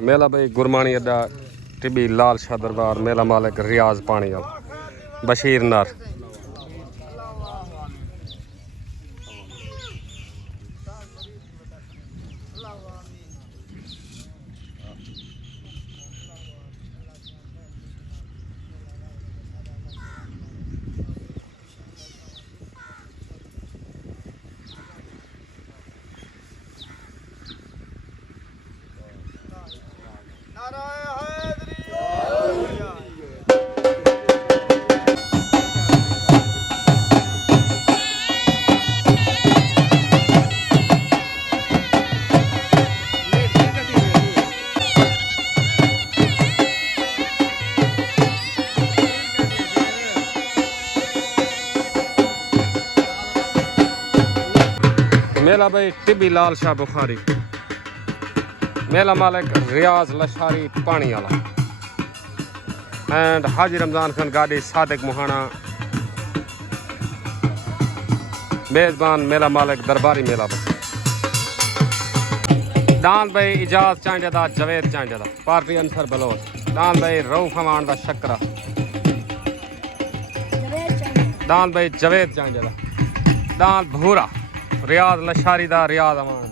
मेला भाई गुरमानी अड्डा टिब्बी लाल शाह दरबार मेला मालिक रियाज पानी बशीर नार। मेला भाई टिब्बी लाल शाह बुखारी मेला मालिक रियाज लशारी पानी वाला एंड हाजी रमजान खान गाड़ी सादिक मुहाना मेजबान मेला मालिक दरबारी मेला भाई दान भाई इजाज चांजदा जवेद चांजदा पार्टी अंसर बलोच दान भाई रऊफ हमान दा शकरा दान भाई जवेद चांजदा दान भूरा रियाज लशारी दा रियाज अमान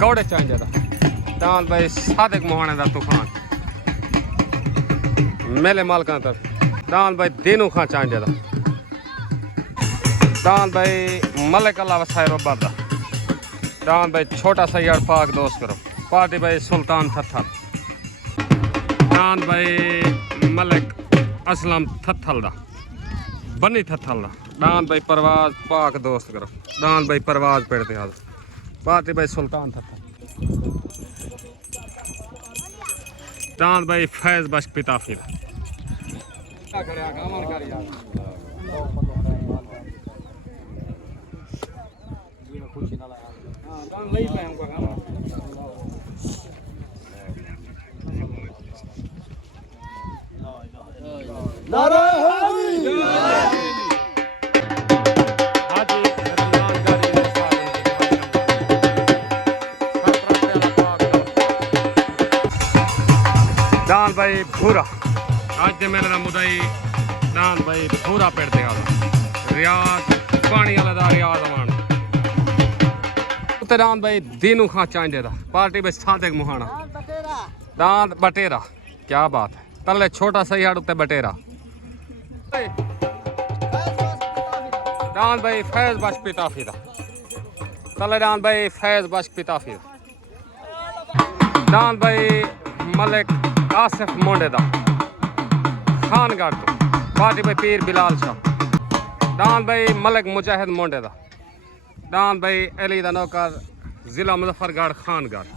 कौड़े चांजदा दान भाई सादिक मुहाने दा तूफान मेले मालकां तर दान भाई दीनू खां चांजदा दान भाई मलिक अल्लाह वसाए बब्बर दा दान भाई छोटा सैयद पाक दोस्त करो पार्टी भाई सुल्तान थत्थल दान भाई मलिक असलम थत्थल दा बनी थत्थल दा दान भाई परवाज पाक दोस्त करो दान भाई परवाज पेड़ते हाल पार्टी भाई सुल्तान थत्थल दान भाई फैज बश पिताफी दान भाई भूरा आज दे मेरे दा मुदाई दान भाई भूरा पेड़ते हाल रियाज पानी वाला दा रियाज अमान दान भाई दीनू खां चांजे दा पार्टी भाई सादिक मुहाना दान बटेरा क्या बात है तले छोटा सही उत्ते बटेरा दान भाई फैज बश पिताफी दा तले दान भाई फैज बश पिताफी दान भाई मलिक आसिफ मोंडे दा खानगढ़ तो पार्टी भाई पीर बिलाल शाह दान भाई मलिक मुजाहिद मोंडे दा दान भाई अली दा नौकर जिला मुजफ्फरगढ़ खानगढ़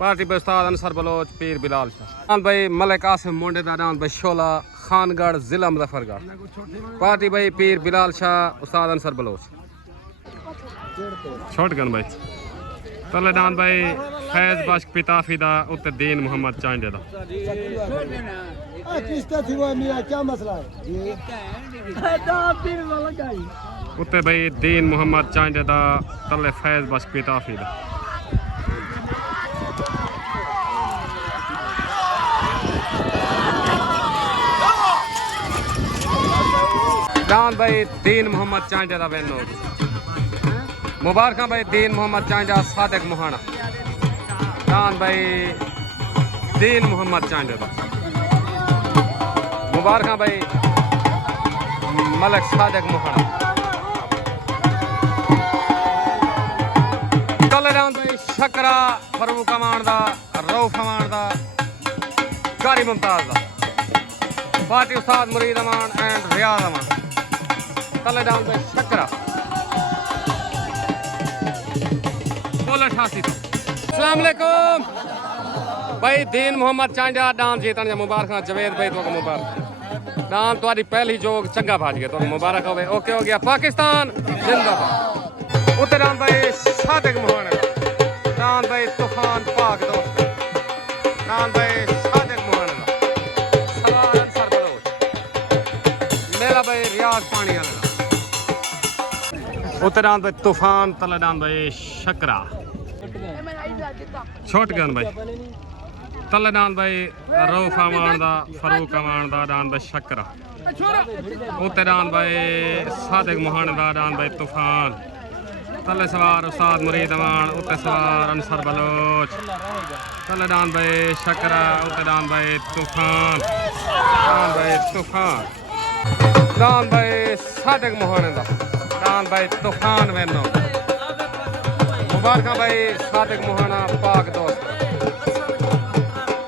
पार्टी भाई उस्ताद अंसर बलोच पीर बिलाल शाह दान भाई मलिक आसिफ मोंडे दा दान भाई शोला खानगढ़ जिला मुजफ्फरगढ़ पार्टी भाई पीर बिलाल शाह उस्ताद अंसर बलोच छोट गन भाई तले दान भाई फैज बश पिताफी दा उत्ते दीन मोहम्मद चांडे दा उत्ते भाई दीन मोहम्मद चांडे दा तले फैज बश पिताफी दा दान भाई दीन मोहम्मद चांडे दा वेनो मुबारक भाई दीन मोहम्मद चांजा सादिक मुहाना दान भाई दीन मोहम्मद चांजा दा मुबारक भाई मलिक सादिक मुहाना कल दान भाई शकरा फरूक अमान दा रऊफ अमान दा कारी मुमताज दा पार्टी उस्ताद मुरीद अमान एंड रियाज अमान कल दान भाई शकरा अस्सलाम वालेकुम भाई दीन मोहम्मद चांजा डांस जीतन जा मुबारक जवेद भाई तो मुबारक डांस तुम्हारी पहली जोग चंगा भाज गया तो मुबारक हो ओके हो गया पाकिस्तान जिंदाबाद उत्ते डांस भाई सादिक मुहाना डांस भाई तूफान पाक दोस्त डांस भाई सादिक मुहाना सवाल अंसर बलोच मेला भाई रियाज पानी वाला उत्ते डांस भाई तूफान तले डांस भाई शकरा छोट गन भाई तले डान भाई रऊफ अमान दा फरूक अमान दा डान भाई शकरा उत्ते डान भाई सादिक मोहाने दा डान भाई तूफान तले सवार उस्ताद मुरीद अमान उत्ते सवार अंसर बलोच तले डान भाई शकरा उत्ते डान भाई तूफान डान भाई सादिक मोहाने दा डान भाई तूफान वेनो मुबारक भाई सादिक मोहाना पाक दोस्त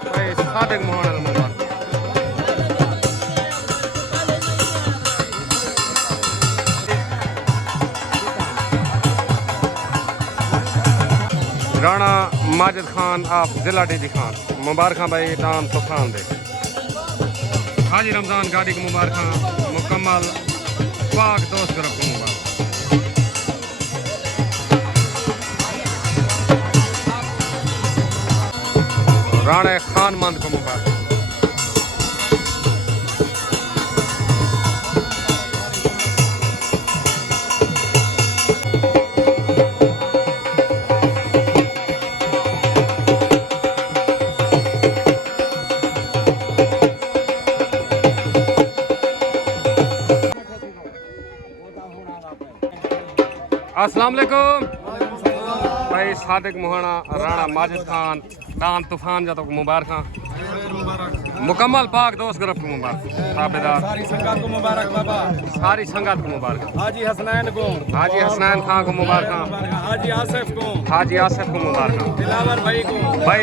भाई सादिक मोहाना मुबारक राणा माजिद खान आप जिला टीजी खान मुबारक भाई डान तूफान दे हाजी रमजान गाड़ी को मुबारक मुकम्मल पाक दोस्त ग्रुप को मुबारक राणे खान मंद को मुबारक अस्सलाम वालेकुम भाई सादिक मोहाना राणा माजिद खान डान तूफान जा तो मुबारक मुकम्मल पाक दोस्त ग्रुप को मुबारक ताबेदार सारी संगत को मुबारक बाबा सारी संगत को मुबारक हाजी हसनैन खान को मुबारक हाजी आसिफ को मुबारक दिलावर भाई को भाई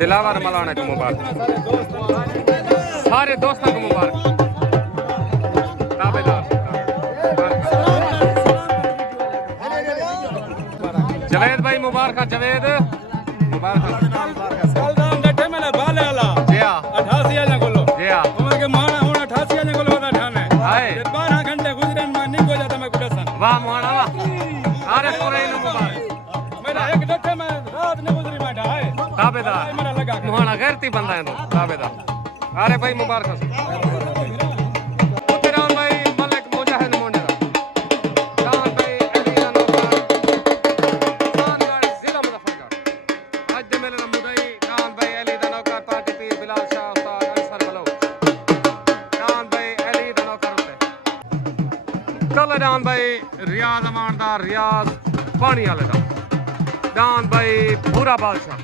दिलावर मलाने को मुबारक सारे दोस्तों को मुबारक ताबेदार जवेद भाई मुबारक जवेद मुबारक कल दाम डटे मैंने बाले वाला जिया 88 आने को लो जिया उमर के माना होना 88 आने को लो ना ठाने हाय 12 घंटे गुजरे में नहीं हो जाता मैं कुडसन वाह मोहना वाह अरे पूरे इन मुबारक मेरा एक डटे में रात ने गुजरी मैं हाय ताबेदार मेरा लगा मोहना गैरती बंदा है तो ताबेदार अरे भाई मुबारक डान भाई रियाज अमान दा रियाज पानी वाले दा डान भाई भूरा बादशाह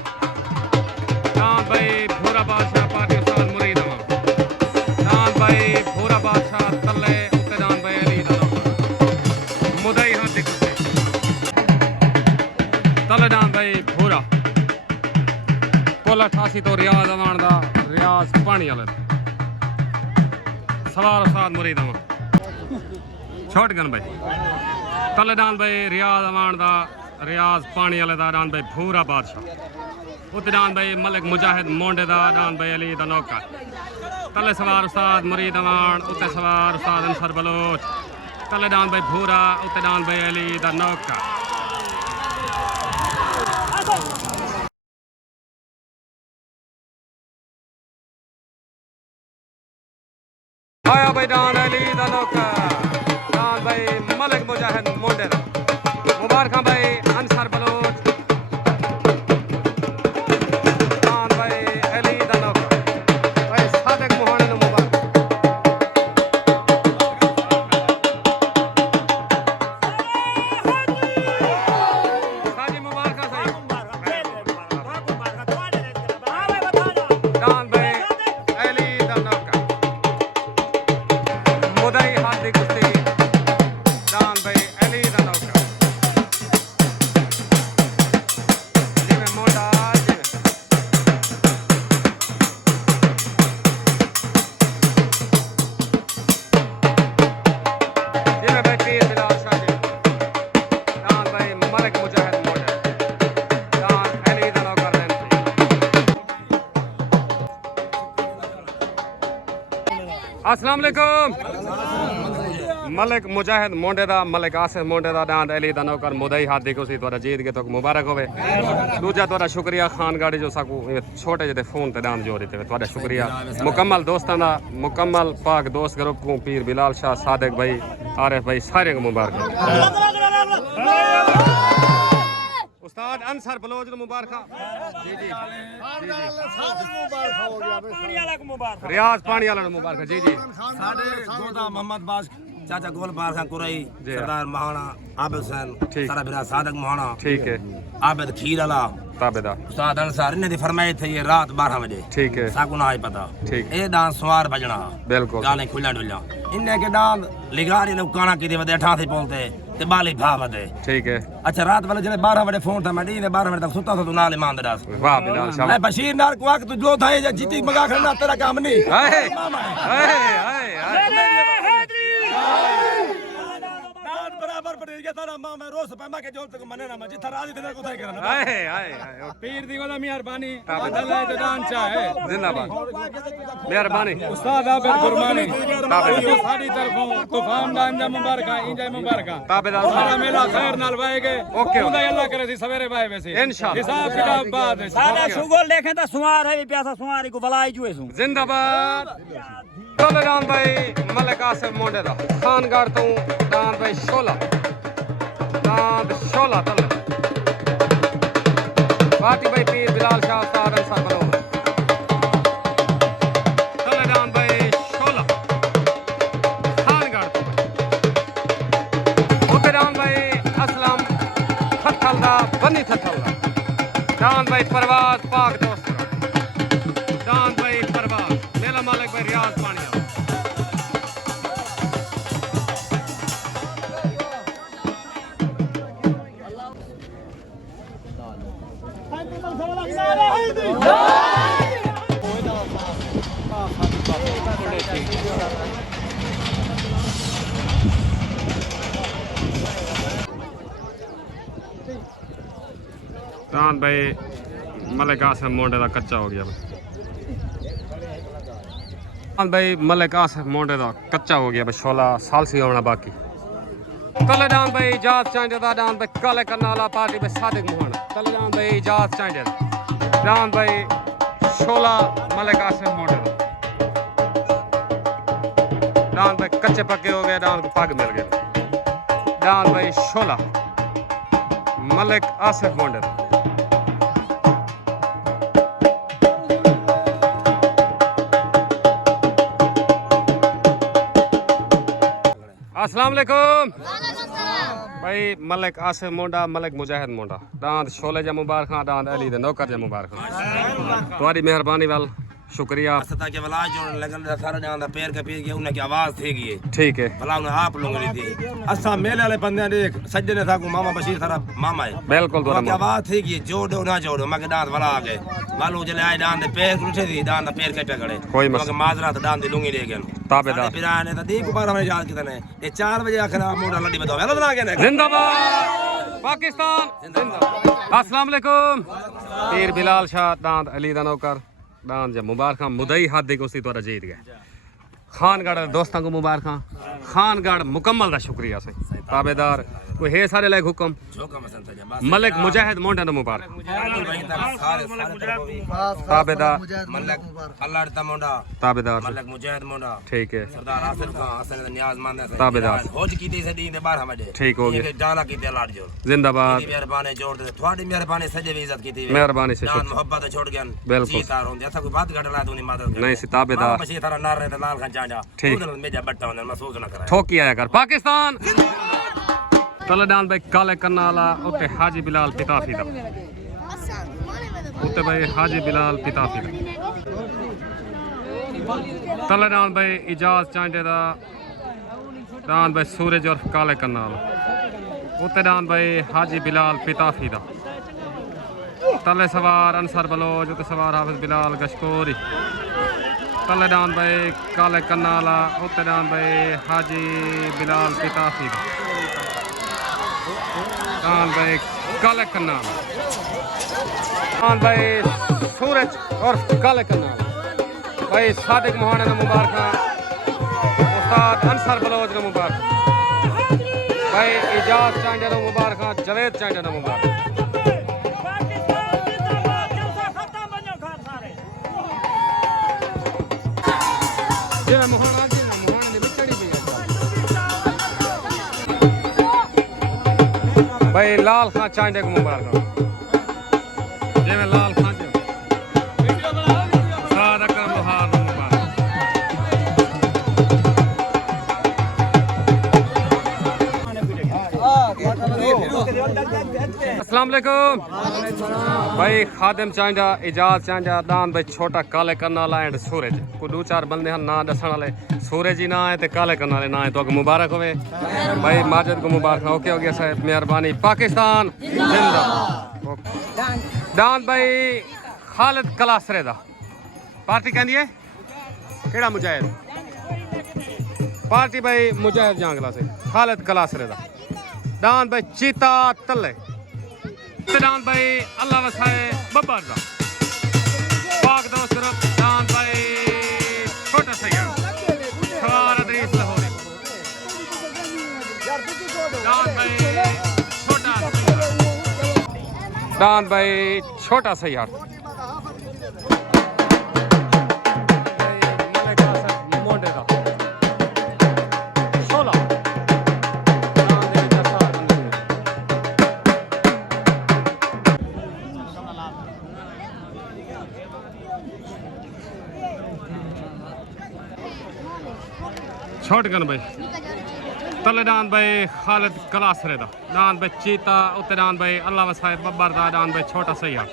पार्टी उस्ताद मुरीद अमान डान भाई भूरा बादशाह तले उत्ते डान भाई अली दा मुदई हाथ दिख तले डान भाई भूरा कोला 88 तो रियाज अमान दा रियाज पानी वाले दा सवार उस्ताद मुरीद अमान छोट गन भाई तले डान भाई रियाज अमान दा रियाज पानी वाले दा डान भाई भूरा बादशाह उत्ते डान भाई मलिक मुजाहिद मोंडे दा डान भाई अली दा नौकर तले सवार उस्ताद मुरीद अमान उत्ते सवार उस्ताद अंसर बलोच तले डान भाई भूरा उत्ते डान भाई अली दा नौकर आया भाई डान अली दा नौकर भाई मलिक मुजाहिद मोंडे मुबारक भाई अंसर बलोच भाई अली दा नौकर भाई सादिक मोहाने नु मुबारक साजी मुबारक सही डान भाई अली दा नौकर मुदई हाथ दी कुश्ती डान भाई अली दा नौकर जिमें मोटा जिमें भाई पीर बिलाल शाह जी डान भाई मलिक मुजाहिद मोटा डान अली दा नौकर अस्सलाम वालेकुम मलिक मुजाहिद मोंडे दा मलिक आसिफ मोंडे दा डांड अली दा नौकर मुदई हाथ दी कुसी तोरा जीत के तो मुबारक होवे दूजा तोरा शुक्रिया खान गाड़ी जो साकू छोटे जे फोन ते डांड जो देते तोरा शुक्रिया मुकम्मल दोस्तां दा मुकम्मल पाक दोस्त ग्रुप को पीर बिलाल शाह सादिक भाई आरिफ भाई सारे को मुबारक उस्ताद अंसर बलोच नु मुबारक जी जी रियाज पानी वाला नु मुबारक जी जी साडे गोदा मोहम्मद बास चाचा गोल बार खां कुरई सरदार महाना आबिद हुसैन सारा बिरा सादक महाना ठीक है आबिद खीर वाला ताबेदार उस्ताद अंसार ने दी फरमाई थी ये रात 12 बजे ठीक है साकू ना ही पता ठीक ए डांस सवार बजना बिल्कुल गाने खुला डुला इन्ने के डांस लिगारी लुकाना की दे वदे 88 बोलते ते बाली भा वदे ठीक है अच्छा रात वाले जले 12 बजे फोन था मैं दी 12 बजे तक सुता था तू नाल ईमान दे दस वाह बिलाल शाह मैं बशीर नार को तू जो था ये जीती मगा करना तेरा काम नहीं हाय हाय हाय बराबर पड़े गया तारा मां मैं रोज पैमा के जोल तक मने ना मैं जिथा राजी तेरे को थाई करना हाय हाय पीर दी गोदा मेहरबानी अल्लाह तो दान चाहे जिंदाबाद मेहरबानी उस्ताद आबिद गुरमानी साडी तरफों तूफान दान जा मुबारक इंजा मुबारक ताबेदार सारा मेला खैर नाल वाएगे ओके खुदा अल्लाह करे सी सवेरे वाए वैसे इंशाल्लाह हिसाब किताब बाद सारा शुगल देखें तो सुमार है प्यासा सुमारी को भलाई जुए सु जिंदाबाद चलो डान भाई मलिक आसिफ मोंडे दा खानगढ़ तो डान भाई शोला तल पार्टी भाई पीर बिलाल शाह उस्ताद अंसर बलोच तल डान भाई शोला खानगढ़ तो उते डान भाई असलम थथल दा बनी थथल दा डान भाई परवाज पाक दोस्त डान भाई परवाज मेला मालिक भाई रियाज पानी डान भाई मलिक आसिफ मोंडे दा कच्चा हो गया भाई मलिक आसिफ मोंडे दा कच्चा हो गया 16 साल से होना बाकी कल डान भाई इजाज चांडे दा डान भाई काले करनाला पार्टी में सादिक मोहन कल डान भाई इजाज चांडे डान भाई 16 मलिक आसिफ मोंडे दा डान भाई कच्चे पक्के हो गए डान को पग मिल गया डान भाई 16 मलिक आसिफ मोंडे दा अस्सलाम वालेकुम भाई मलिक आसिफ मोंडा मलिक मुजाहिद मोंडा दांत शोले जा मुबारक दांत अली दे नौकर जा मुबारक तुम्हारी मेहरबानी वाल शुक्रिया सता के वला जोड़ लगन सारा जान पैर के पीर के उन्हें की आवाज थी गई ठीक है भला उन्हें आप लोगों ने दी असा मेले वाले बंदे देख सज्जन ने था को मामा बशीर सारा मामा है बिल्कुल तो की आवाज थी गई जोड़ो ना जोड़ो मगे दांत वला आ गए मालूम चले आए दांत पैर उठे थी दांत पैर कटे गड़े कोई मसला माजरा तो दांत लुंगी ले गए ताबेदार पिरा ने तो दी को 12 बजे याद कितने ये 4 बजे आखिर मोड़ा लड्डी बताओ हेलो बना के जिंदाबाद पाकिस्तान जिंदाबाद अस्सलाम वालेकुम पीर बिलाल शाह दांत अली दा नौकर दांत जा मुबारक मुदई हाथ दे कोसी तोरा जीत गया खानगढ़ दोस्तों को मुबारक खानगढ़ मुकम्मल दा शुक्रिया से ताबेदार कोई है सारे लायक हुक्म मलिक मुजाहिद मोंडा दा मुबारक ताबेदार मलिक अल्लाह दा मोंडा ताबेदार मलिक मुजाहिद मोंडा ठीक है सरदार आसिफ खान हसन नियाजमंद है ताबेदार खोज की दी से दी 12 बजे ठीक हो गया डाला की दे लाड जोड़ जिंदाबाद मेहरबानी जोड़ दे थोड़ी मेहरबानी सजे भी इज्जत की थी मेहरबानी से जान मोहब्बत छोड़ गया बिल्कुल सीतार होंदे ऐसा कोई बात गडला तूने मदद नहीं सी ताबेदार बशी थारा नार रहे लाल खान चांडा ठीक उधर मेजा बट्टा होने महसूस ना करा ठोकी आया कर पाकिस्तान तलडान भाई काले करनाला उते हाजी बिलाल पिताफी दा उते भाई हाजी बिलाल पिताफी दा तलडान भाई इजाज चांडे दा डान भाई सूरज और काले करनाला उते डान भाई हाजी बिलाल पिताफी दा तले सवार अंसर बलोच उते सवार हाफिज बिलाल गशकोरी तले डान भाई काले करनाला उते डान भाई हाजी बिलाल पिताफी दा डान भाई काले करनाल डान भाई सूरज और काले करनाल भाई सादिक मोहाना ने मुबारक उस्ताद अंसर बलोच ने मुबारक भाई इजाज चांडे ने मुबारक जवेद चांडे ने मुबारक जिन्हें मोहाना ने बिचड़ी भी भाई लाल खां चांडे को मुबारक जे में लाल खां जो सादा कर लोहार को मुबारक। अस्सलाम वालेकुम भाई खादिम चांडा इजाज चांडा दान भाई छोटा काले करने वाला एंड सूरज को दो चार बंदे हैं ना दसन वाले सूरज ही ना है ते काले करने वाले ना है तो मुबारक होवे भाई माजिद को मुबारक ओके हो गया साहब मेहरबानी पाकिस्तान जिंदाबाद। दान भाई खालिद कलासरे दा पार्टी कहंदी है केड़ा मुजाहिद पार्टी भाई मुजाहिद जांगला से खालिद कलासरे दा दान भाई चीता तले दान भाई अल्लाह वसाए बब्बर दा पाक दोस्त दान भाई छोटा सैया सवार अदरीस लाहौरी दान भाई छोटा दान भाई छोटा सैया मोंडे दा सोला छोट गन भाई तले दान भाई खालिद कलासरे दा दान भाई चीता उते दान भाई अल्लाह वसाए बब्बर दा दान भाई छोटा सैया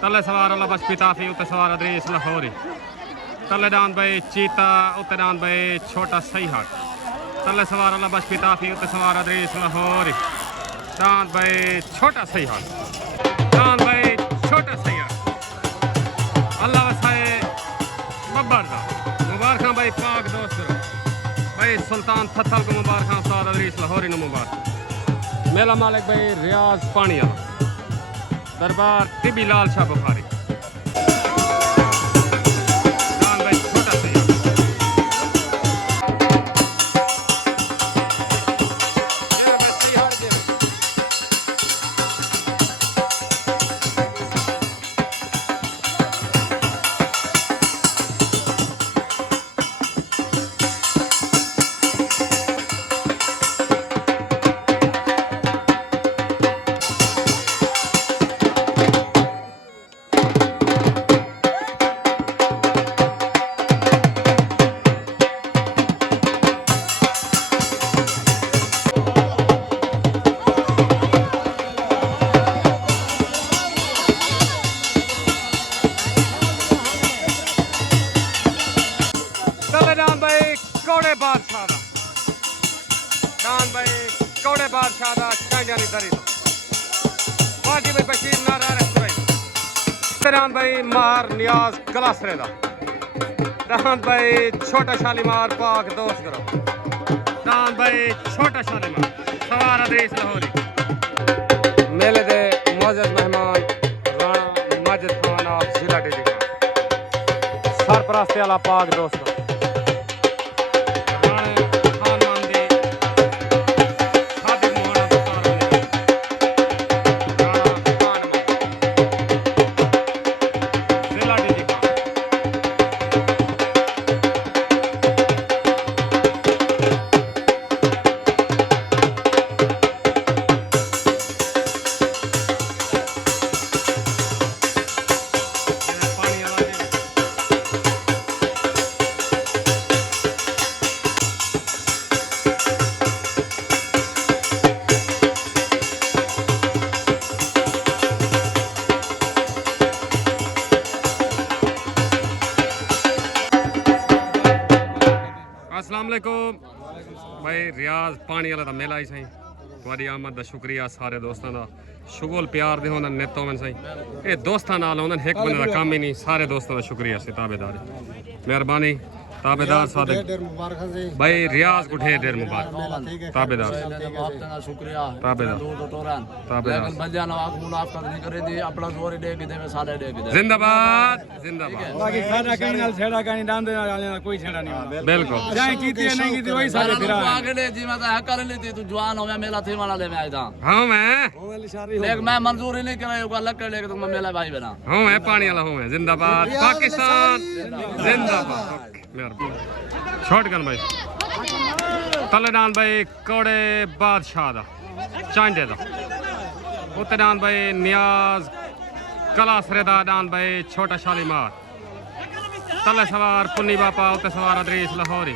तले सवार अल्लाह बस पिताफी उते सवार अदरीस लाहौरी तले दान भाई चीता उते दान भाई छोटा सैया तले सवार अल्लाह बस पिताफी उते सवार अदरीस लाहौरी दान भाई छोटा सैया दान भाई छोटा सैया अल्लाह वसाए बब्बर दा मुबारक भाई पाक दोस्त भाई सुल्तान थथल को मुबारक उस्ताद अदरीस लाहौरी नो मुबारक मेला मालिक भाई रियाज पानी दरबार टिबी लाल शाह बुखारी दान भाई छोटा सैया कौड़े बादशाह दा दान भाई कौड़े बादशाह दा चांडिया दी दरी तो पार्टी भाई बशीर नारा रेस्टोरेंट दान भाई मार नियाज कलासरे दा दान भाई छोटा शालीमार पाक दोस्त करो दान भाई छोटा शालीमार सवार अदरीस लाहौरी मेले दे मौजूद मेहमान राणा माजिद खान ऑफ जिला डिजी खान सरपरस्ती वाला पाक दोस्त अस्सलाम वालेकुम भाई रियाज पानी वाला मेला ही सही तुम्हारी आमद का शुक्रिया सारे दोस्तों का शुगल प्यार दे होंगे नित होवन सही ये दोस्तों नाल होंगे एक बंदे का काम ही नहीं सारे दोस्तों का शुक्रिया से ताबेदारी मेहरबानी ताबेदार सादे भाई रियाज को ढेर मुबारक ताबेदार शुक्रिया ताबेदार ताबेदार जिंदाबाद जिंदाबाद बाकी साडा कहीं नाल छेड़ा कहीं डांदे नाल कोई छेड़ा नहीं होना बिल्कुल चाहे कीती है नहीं कीती वही सारे फिरा आगे ले जी मैं तो कर ली थी तू जवान हो मैं मेला थे वाला ले मैं आया था हां मैं लेकिन मैं मंजूरी नहीं कर रहा अलग कर लेके तुम मेला भाई बना हां मैं पानी वाला हूं मैं जिंदाबाद पाकिस्तान जिंदाबाद मेहरबानी शॉटगन भाई तलेदान भाई कौड़े बादशाह दा चांडे दा उत्ते डांद भाई नियाज कला सरेदा डांद भाई छोटा शालीमार तले सवार पुन्नी बापा उत्ते सवार अदरीस लाहौरी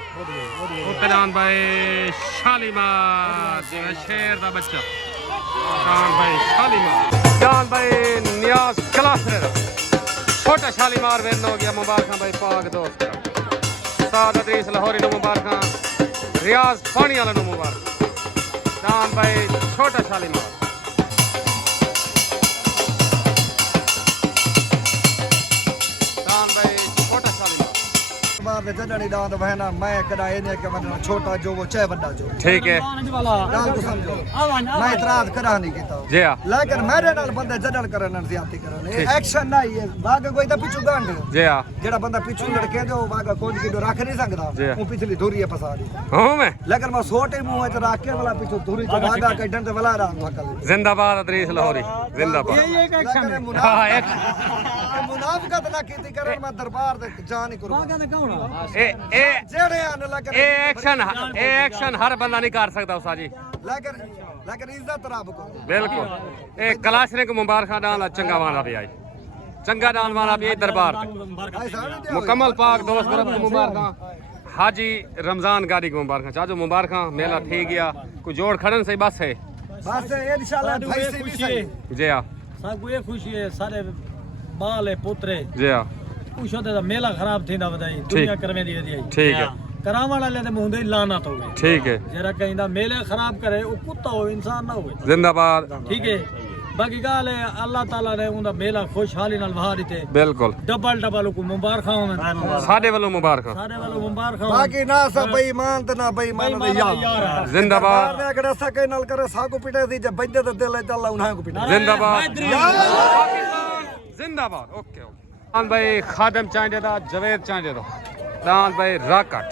उत्ते डांद भाई शालीमार शेर दा बच्चा डांद भाई शालीमार डांद भाई नियाज कला सरेदा छोटा शालीमार विन हो गया मुबारक भाई पाक दोस्त उस्ताद अदरीस लाहौरी नु मुबारक रियाज पानी वाला नु मुबारक डांद भाई छोटा शालीमार जड़ी डांद बहना मैं कदाए ने के मन छोटा जो वो चाहे बड़ा जो ठीक है डांद को समझो मैं इतराज करा नहीं कीता जी हां लेकिन मेरे नाल बंदे जड़ल करन ज्यादती करन एक्शन नहीं है भाग कोई तो पिछू गांड जी हां जेड़ा बंदा पिछू लड़के दे वो भाग कोई की रख नहीं सकदा वो पिछली धुरी है पसारी हां मैं लेकिन मैं छोटे मुंह च रख के वाला पिछू धुरी च भागा कढन ते वाला राम हकल जिंदाबाद अदरीस लाहौरी जिंदाबाद ये एक एक्शन है हां एक मुनाफिकत ना कीती करन मैं दरबार दे जा नहीं करूं ए ए जेड़े आने लगे ए एक्शन हर बंदा नहीं कर सकता उसा जी लेकिन इज्जत रब को बिल्कुल ए कलाशने को मुबारक डाल चंगा वाला भी आई चंगा डाल वाला भी दरबार मुकम्मल पाक दोस्त ग्रुप को मुबारक हाजी रमजान गाड़ी को मुबारक चाचो मुबारक मेला थी गया कोई जोड़ खड़न से बस है इंशाल्लाह भाई से भी सही जी हां सबको ये खुशी है सारे बाल है पुत्रे जी हां कुछ होता मेला खराब थी ना बताई दुनिया करवे दी दी ठीक है करावण वाले दे मुंह दे लानत हो गई ठीक है जरा कहिंदा मेले खराब करे वो कुत्ता हो इंसान ना हो जिंदाबाद ठीक है बाकी गाल है अल्लाह ताला ने उनदा मेला खुशहाली नाल वहा दिते बिल्कुल डबल को मुबारक हो साडे वालों मुबारक सारे वालों मुबारक हो बाकी ना सब बेईमान ते ना बेईमान दे यार जिंदाबाद ने अगर सके नाल करे सागो पिटे दी जे बजदे ते दिल चल उन्हां को पिटे जिंदाबाद जिंदाबाद ओके दान भाई खादम चांदे दा जवेद चांदे दा दान भाई राकट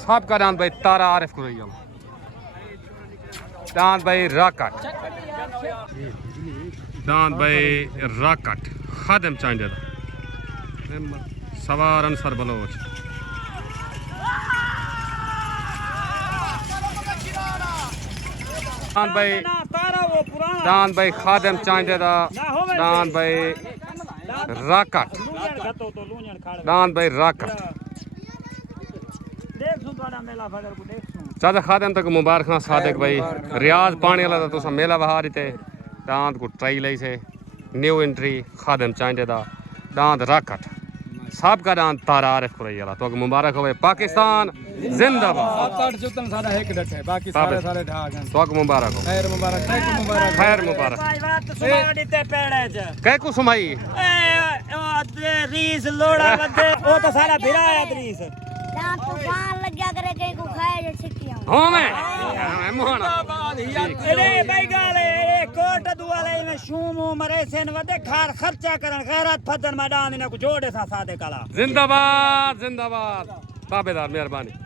सबका दान भाई तारा आरिफ कुरैया दान भाई राकट दान भाई राकट खादम चांदे दा सवार अंसर बलोच दान भाई खादम चांदे दा दान भाई राकट दान भाई राकट चाचा खादम तक मुबारक सादिक भाई रियाज पानी वाला तो तुसा मेला बहार थे दांत को ट्राई लई से न्यू एंट्री खादम चांदे दा दांत राकट सब का दांत तारा आरिफ कुरैया वाला तो मुबारक होवे पाकिस्तान जिंदाबाद सात जुतन सारा एक डट है बाकी सारे सारे ढाक हैं तो मुबारक हो खैर मुबारक खैर मुबारक कै को सुमाई रीस लोड़ा बदे वो तो सारा भिरा है रीस तूफान लग गया करे कहीं को खाए जो छिटियां हां मैं मोहना अरे भाई गाले कोट दुआले में शूम मरे सेन वदे खार खर्चा करन खैरात फदन मैदान ने को जोड़े सा सादे कला जिंदाबाद जिंदाबाद ताबेदार मेहरबानी